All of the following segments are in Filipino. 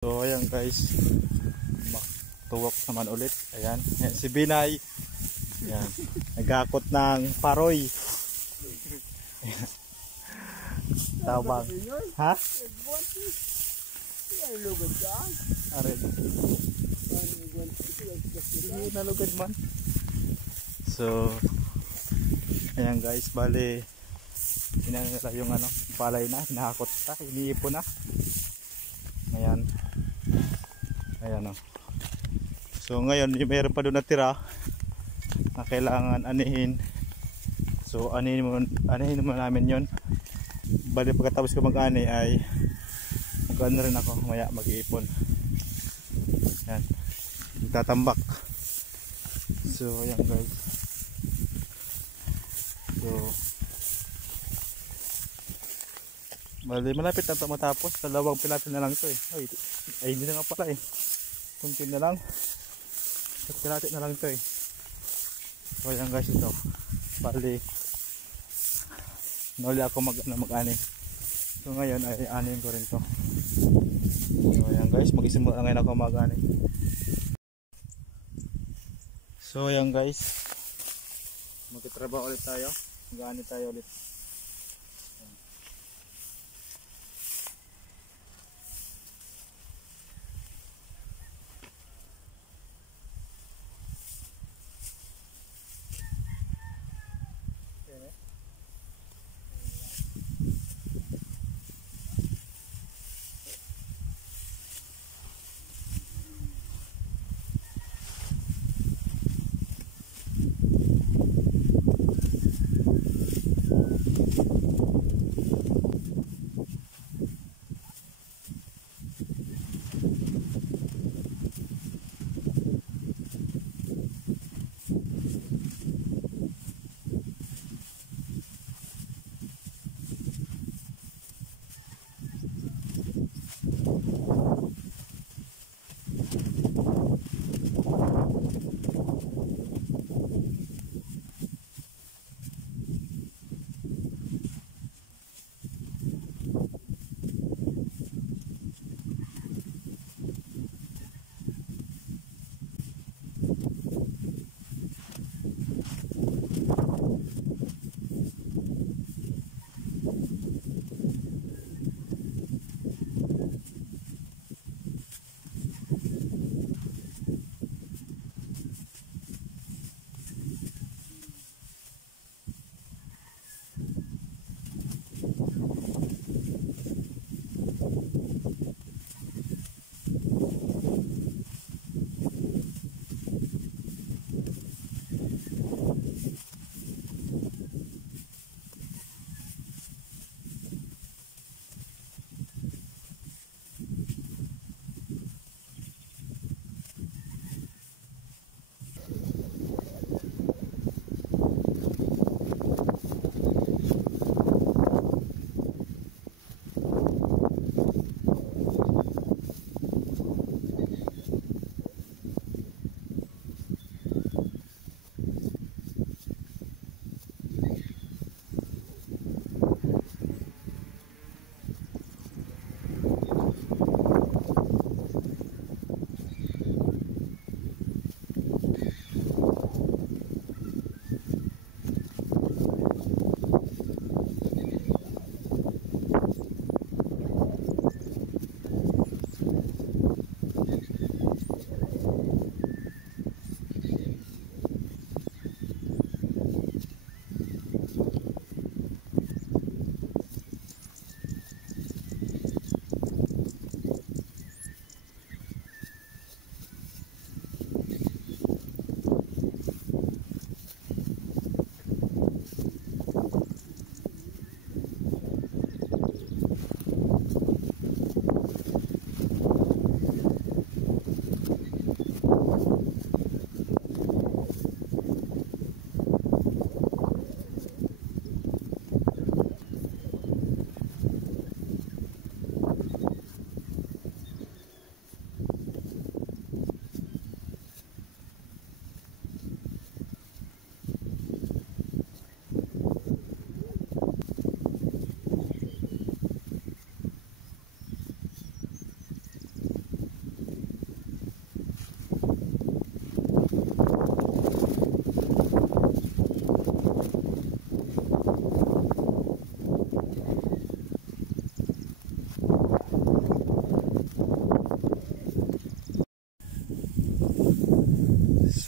So ayan guys, tuwak naman ulit. Ayan, ayan si Binay. Ayan, nagakot ng paroy. Tabang. Ha? Aray. Nalugad man. So ayan guys, bali inanala yung palay na, hinahakot na, iniipon na. Ayan. Ayan o. So ngayon mayroon pa doon natira na kailangan anihin. So anihin mo namin yon. Bali pagkatapos ko mag-ani ay mag-ano rin ako, maya mag-iipon. Ayan, magtatambak. So ayan guys. So bali malapit na ito matapos. Dalawang pilapil na lang ito eh. Ay hindi na nga pala eh. Kunti na lang. At pilapil na lang ito eh. So ayan guys, ito bali nauli ako mag-ani. So ngayon ay anin ko rin to. So ayan guys, mag-isimula ngayon ako mag-ani. So ayan guys, magtatrabaho ulit tayo. Mag-ani tayo ulit.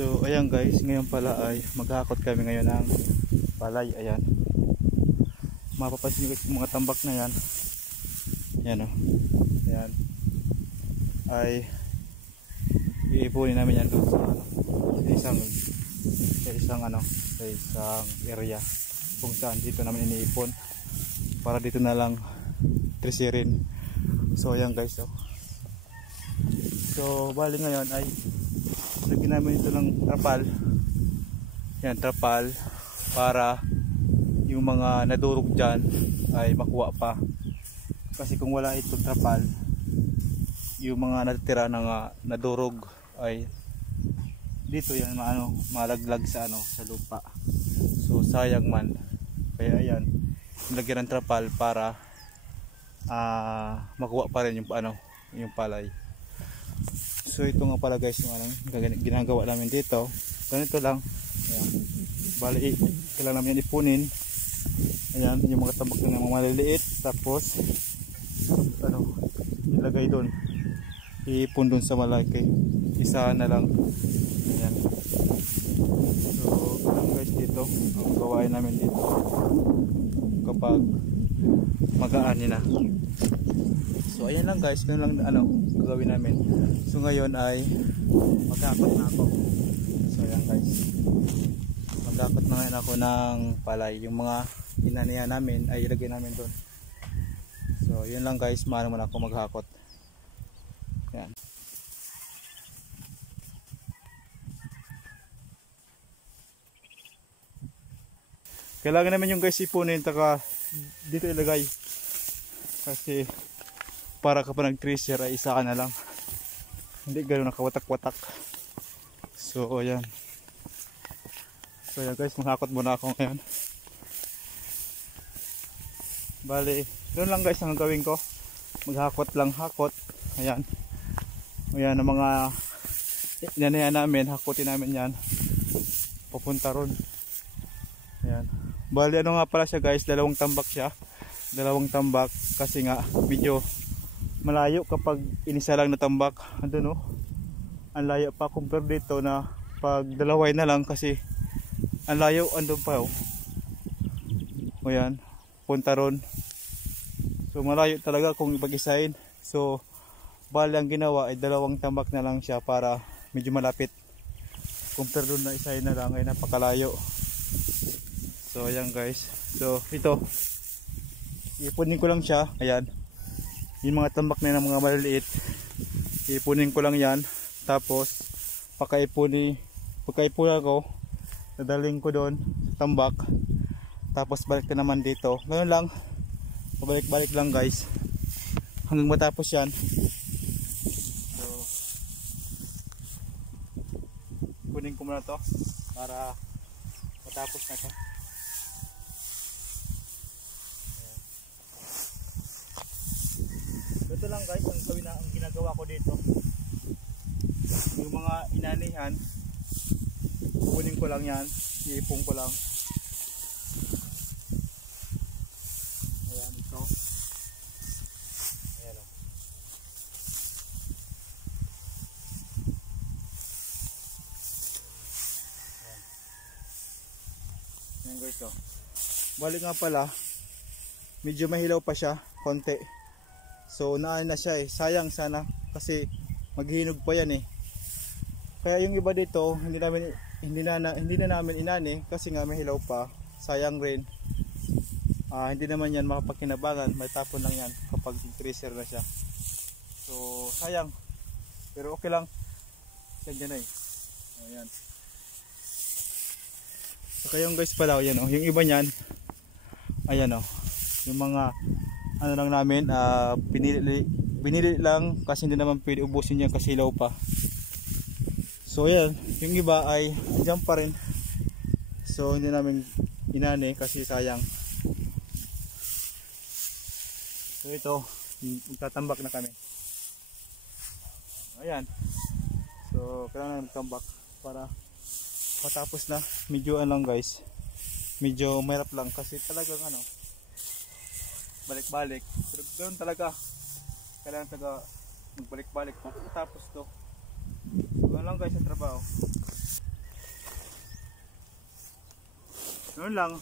So ayan guys, ngayon pala ay maghakot kami ngayon ng palay. Ayan, mapapansin nyo guys yung mga tambak na yan. Ayan o, ayan ay iipunin namin yan doon sa, sa isang area kung saan dito namin iniipon para dito na lang trisirin. So ayan guys, so bali ngayon ay lagyan namin ito ng trapal. Yan, trapal para yung mga nadurog dyan ay makuha pa, kasi kung wala itong trapal, yung mga natitira na nadurog ay dito yan malaglag sa sa lupa. So sayang man, kaya ayan nilagyan ng trapal para makuha pa rin yung palay. So ito nga pala guys yung ginagawa namin dito. Ganito lang. Ayan. Bali kailangan namin yan ipunin. Ayan, yung mga tambak na mga maliliit, tapos ilagay doon, iipon doon sa malaki, isa na lang. Ayan. So guys, dito ang gawain namin dito kapag magaan na. So ayan lang guys, yun lang gagawin namin. So ngayon ay maghakot na ako. So ayan guys, maghakot na ngayon ako ng palay. Yung mga inanihan namin ay ilagay namin doon. So yun lang guys, maano muna ako maghakot. Ayan. Kailangan naman yung guys ipunin, taka dito ilagay, kasi para kapag nag-tracer ay isa ka na lang, hindi gano'n nakawatak-watak. So ayan, guys, maghakot muna ako ngayon. Bali doon lang guys ang gagawin ko, maghakot lang, hakot. Ayan, ayan ang mga inanayan namin, hakutin namin yan papunta ron. Ayan, bali nga pala siya guys, dalawang tambak kasi nga medyo malayo kapag inisa lang na tambak. Andun ang layo pa compare dito na pag dalaway na lang, kasi ang layo andun pa ayan, punta ron. So malayo talaga kung ipag-isahin. So bali ang ginawa ay dalawang tambak na lang siya para medyo malapit compare doon na isahin na lang ay napakalayo. So ayan guys, so ito ipunin ko lang siya. Ayan, yung mga tambak na ng mga maliliit, ipunin ko lang yan. Tapos pagkaipuni ako, dadaling ko doon sa tambak, tapos balik na naman dito. Ngayon lang, pabalik-balik lang guys hanggang matapos yan. So kunin ko muna to para matapos na to. Ito lang guys ang ginagawa ko dito. Yung mga inanihan, kunin ko lang yan, iipong ko lang. Ayan, ito. Ayan o. Ayan. Ayan guys o. Balik nga pala, medyo mahilaw pa siya konti. So naan na siya sayang sana kasi maghihinog pa yan Kaya yung iba dito hindi na namin inani kasi nga may hilaw pa, sayang rin. Hindi naman yan makapagkinabangan, may tapon lang yan kapag tracer na siya. So sayang, pero okay lang yan ayan. So kayong guys pala yan yung iba niyan, ayan yung mga lang namin, binili lang kasi hindi naman pwede ubusin yan kasi hilaw pa. So yan, yung iba ay andyan pa rin. So hindi namin inani kasi sayang. So ito, magtatambak na kami. Ayan. So kailangan magtambak para matapos na. Medyo lang guys, medyo mahirap lang kasi talagang balik-balik. Pero ganoon talaga, kailangan magbalik-balik tapos to. Ganoon lang guys ang trabaho. Noon lang,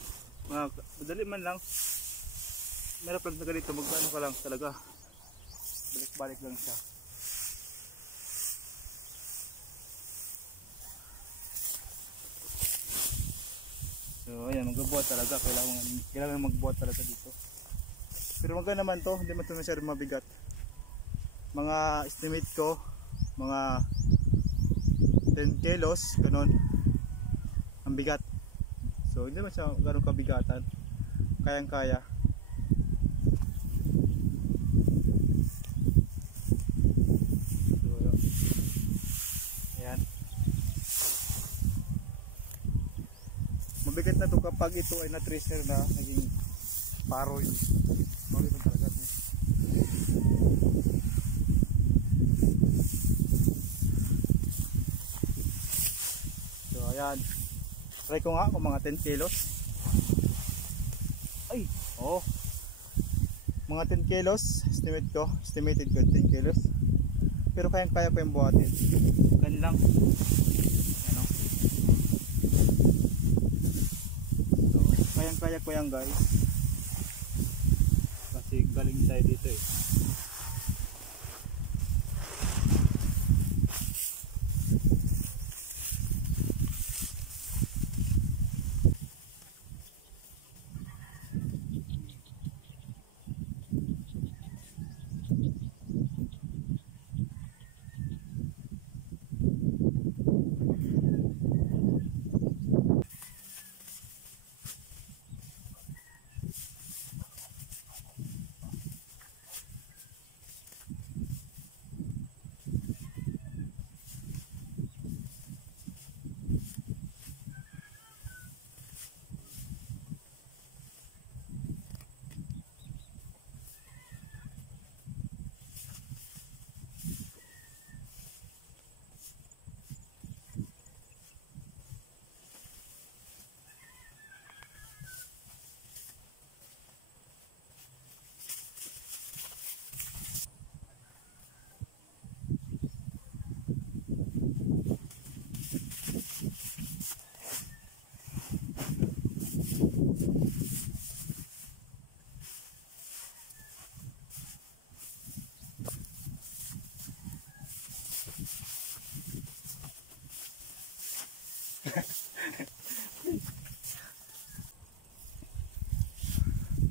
madali man lang. Meron lang na ganito, magkano ka lang talaga. Balik-balik lang siya. So ayan, magbubuhat talaga. Kailangan magbuhat talaga dito. Pero maganda naman to, hindi man ito masyadong mabigat. Mga estimate ko, mga 10 kilos, ganun. Ang bigat. So hindi man siya ganun kabigatan. Kayang-kaya. Mabigat na to kapag ito ay na-tracer na naging paroy. Paroy na talaga niya. So ayan. Try ko nga kung mga 10 kilos. Ay! Oh! Mga 10 kilos. Estimated ko 10 kilos. Pero kaya ko yung buhatin. Ganun lang. Ano? Kaya ko yan guys, kasi galing tayo dito eh.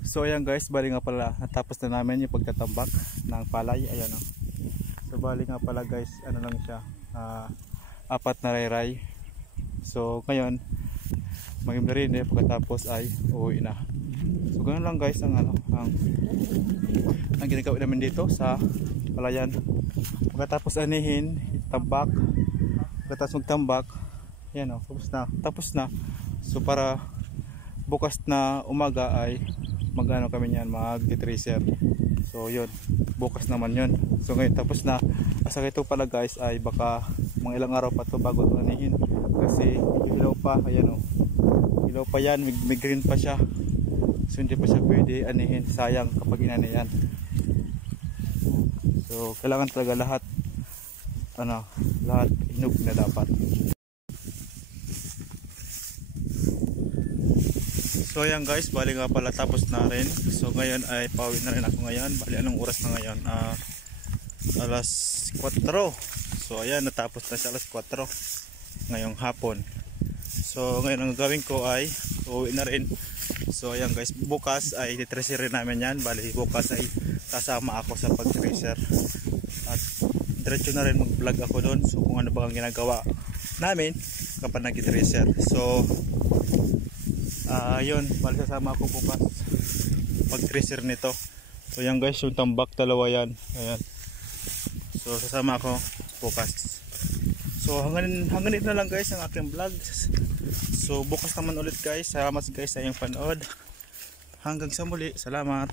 So ayan guys, bali nga pala natapos na namin yung pagtatambak ng palay. Ayan o. So bali nga pala guys, ano lang siya, 4 na ray-ray. So ngayon maging pagkatapos ay uuwi na. So ganoon lang guys ang ang ginagawa namin dito sa palayan. Pagkatapos anihin, tambak. Pagkatapos magtambak, ayan o, tapos na. So para bukas na umaga ay magano kami niyan, mag-tracer. So yun, bukas naman yun. So ngayon tapos na. Asa ito pala guys ay baka mga ilang araw pa to bago ito anihin. Kasi ilaw pa, ayan o. Ilaw pa yan, may green pa siya. So hindi pa siya pwede anihin. Sayang kapag inani yan. So kailangan talaga lahat hinog na dapat. So ayan guys, bali nga pala tapos na rin. So ngayon ay pauwi na rin ako ngayon. Bali anong oras na ngayon? Alas 4. So ayan, natapos na siya alas 4 ngayong hapon. So ngayon ang gagawin ko ay uuwi na rin. So ayan guys, bukas ay titracer rin namin yan. Bali bukas ay kasama ako sa pag-tracer. At diretso na rin mag-vlog ako doon. So kung ano ba ang ginagawa namin kapag nag-tracer. So yun, bali sasama ako bukas pag-tracer nito. So yan guys, yung tambak dalawa yan. Ayan. So sasama ako bukas. So hanggang dito na lang guys ang aking vlog. So bukas naman ulit guys. Salamat guys sa iyong panood. Hanggang sa muli. Salamat.